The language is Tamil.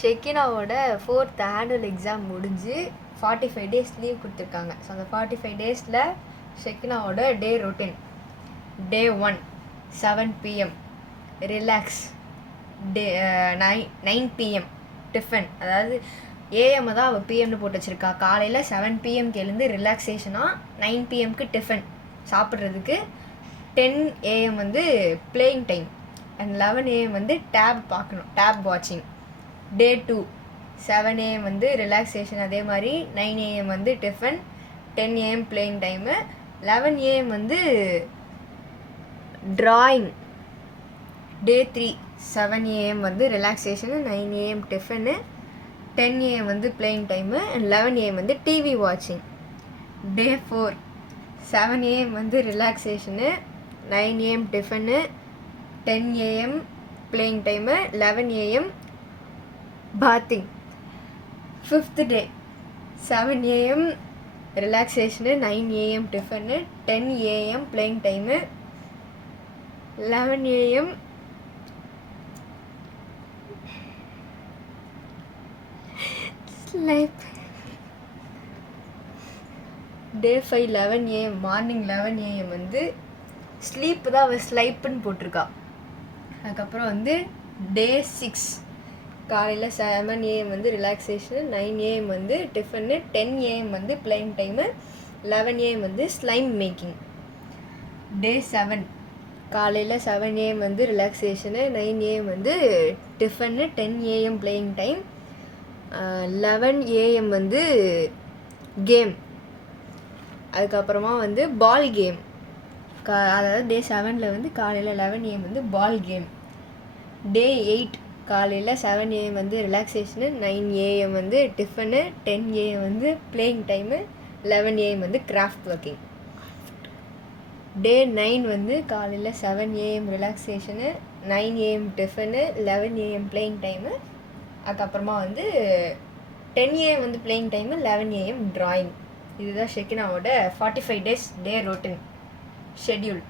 ஷெக்கினாவோட 4th ஆனுவல் எக்ஸாம் முடிஞ்சு 45 days லீவ் கொடுத்துருக்காங்க. ஸோ அந்த 45 days ஷெக்கினாவோட டே ரொட்டீன். டே 1 7 PM ரிலாக்ஸ். டே 9 PM டிஃபன். அதாவது ஏஎம் தான் அவள் பிஎம்னு போட்டு வச்சுருக்கா. காலையில் 7 PMக்கு எழுந்து ரிலாக்ஸேஷனாக 9 PMக்கு டிஃபன் சாப்பிட்றதுக்கு. 10 AM வந்து பிளேயிங் டைம் அண்ட் 11 AM வந்து டேப் பார்க்கணும், டேப் வாட்சிங். டே 2 7 AM வந்து ரிலாக்ஸேஷன், அதே மாதிரி 9 AM வந்து tiffin, 10 AM playing time, 11 AM வந்து ட்ராயிங். டே 3 7 AM வந்து ரிலாக்ஸேஷனு, 9 AM டிஃபனு, 10 AM வந்து பிளேயிங் டைமு அண்ட் 11 AM வந்து டிவி வாட்சிங். டே 4 7 AM வந்து relaxation, 9 AM tiffin, 10 AM playing time, 11 AM bathing. 5th day 7 AM relaxation, 9 AM tiffin, 10 AM playing time, 11 AM sleep. Day 5 11 AM morning 11 AM வந்து ஸ்லீப்பு தான் அவள் ஸ்லைப்புன்னு போட்டிருக்கா. அதுக்கப்புறம் வந்து டே 6 காலையில் 7 AM வந்து ரிலாக்ஸேஷனு, 9 AM வந்து டிஃபனு, 10 AM வந்து பிளேயிங் டைமு, 11 AM வந்து ஸ்லைம் மேக்கிங். டே 7 காலையில் 7 AM வந்து ரிலாக்ஸேஷனு, 9 AM வந்து tiffin, 10 AM playing time, 11 AM வந்து கேம். அதுக்கப்புறமா வந்து பால் கேம். அதாவது டே 7 வந்து காலையில் 11 AM வந்து பால் கேம். டே 8 காலையில் 7 AM வந்து ரிலாக்ஸேஷனு, 9 AM வந்து டிஃபனு, 10 AM வந்து பிளேயிங் டைமு, 11 AM வந்து கிராஃப்ட் ஒர்க்கிங். டே 9 வந்து காலையில் 7 AM relaxation, 9 AM tiffin, 11 AM playing time. அதுக்கப்புறமா வந்து 10 AM வந்து பிளேயிங் டைமு, 11 AM ட்ராயிங். இதுதான் ஷெக்கினாவோட 45 days டே ரொட்டீன் ஷெட்யூல்.